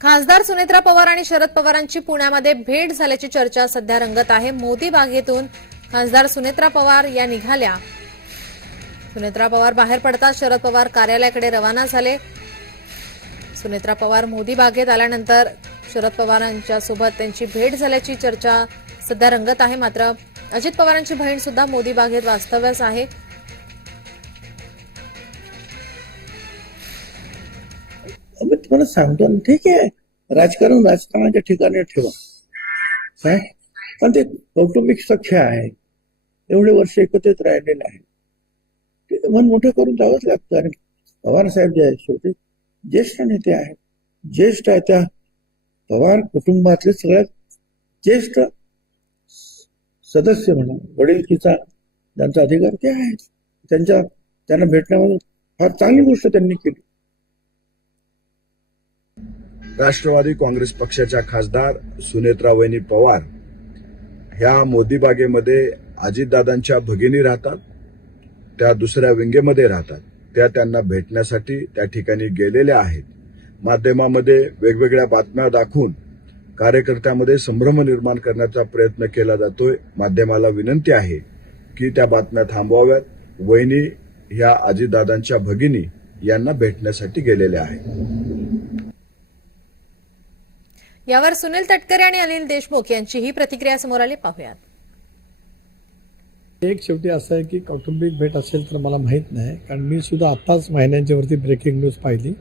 खासदार सुनेत्रा पवार आणि शरद पवारांची पुण्यामध्ये भेट झाल्याची चर्चा सध्या रंगत आहे. मोदी बागेतून खासदार सुनेत्रा पवार या निघाल्या. सुनेत्रा पवार बाहेर पडताच शरद पवार कार्यालयाकडे रवाना झाले. सुनेत्रा पवार मोदी बागेत आल्यानंतर शरद पवारांच्या सोबत त्यांची भेट झाल्याची चर्चा सध्या रंगत आहे. मात्र अजित पवारांची बहीण सुद्धा मोदी बागेत वास्तव्यास आहे. मी तुम्हाला सांगतो ना ठीक आहे. राजकारण राजकारणाच्या ठिकाणी ठेवा. काय? पण ते कौटुंबिक सख्य आहे. एवढे वर्ष एकत्रित राहिलेले आहे. ते मन मोठं करून जावंच लागतं. आणि पवार साहेब जे आहेत शेवटी ज्येष्ठ नेते आहेत. ज्येष्ठ आहे त्या पवार कुटुंबातले सगळ्यात ज्येष्ठ सदस्य म्हणा वडीलकीचा ज्यांचा अधिकार ते आहेत. त्यांच्या त्यांना भेटण्यामध्ये फार चांगली गोष्ट त्यांनी केली. राष्ट्रवादी काँग्रेस पक्षाच्या खासदार सुनेत्रा पवार ह्या मोदीबागेमध्ये अजितदादांच्या भगिनी राहतात त्या दुसऱ्या विंगेमध्ये राहतात. त्या त्यांना भेटण्यासाठी त्या ठिकाणी गेलेल्या आहेत. माध्यमामध्ये वेगवेगळ्या बातम्या दाखवून कार्यकर्त्यामध्ये संभ्रम निर्माण करण्याचा प्रयत्न केला जातोय. माध्यमाला विनंती आहे की त्या बातम्या थांबवाव्यात. वहिनी ह्या अजितदादांच्या भगिनी यांना भेटण्यासाठी गेलेल्या आहेत. यावर सुनील तटकरे आणि अनिल देशमुख यांची ही प्रतिक्रिया समोर आली. पाहूयात. एक शेवटी असं आहे की कौटुंबिक भेट असेल तर मला माहीत नाही कारण मी सुद्धा आत्ताच महिन्यांच्या वरती ब्रेकिंग न्यूज पाहिली.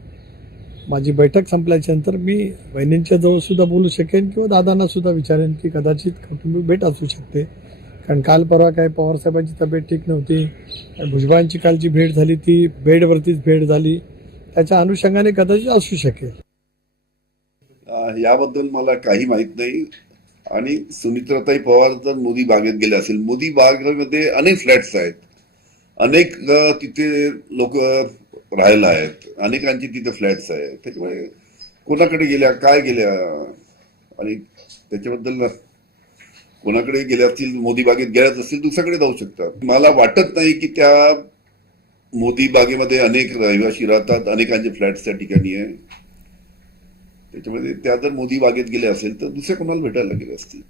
माझी बैठक संपल्याच्या नंतर मी वहिनींच्या जवळ सुद्धा बोलू शकेन किंवा दादांना सुद्धा विचारेन की कदाचित कौटुंबिक भेट असू शकते. कारण काल परवा काय पवारसाहेबांची तब्येत ठीक नव्हती भुजबळांची कालची भेट झाली ती बेडवरतीच भेट झाली. त्याच्या अनुषंगाने कदाचित असू शकेल. याबद्दल मला काही माहीत नाही. आणि सुमित्राताई पवार जर मोदी बागेत गेले असेल मोदी बागेमध्ये अनेक फ्लॅट्स आहेत. अनेक तिथे लोक राहायला आहेत. अनेकांची तिथे फ्लॅट्स आहेत. त्याच्यामुळे कोणाकडे गेल्या काय गेल्या? आणि त्याच्याबद्दल कोणाकडे गेल्या असतील मोदी बागेत गेल्याच असतील दुसऱ्याकडे जाऊ शकतात. मला वाटत नाही की त्या मोदी बागेमध्ये अनेक रहिवासी राहतात अनेकांचे फ्लॅट्स त्या ठिकाणी आहे. त्याच्यामध्ये त्या जर मोदी बागेत गेल्या असेल तर दुसऱ्या कोणाला भेटायला गेले असतील?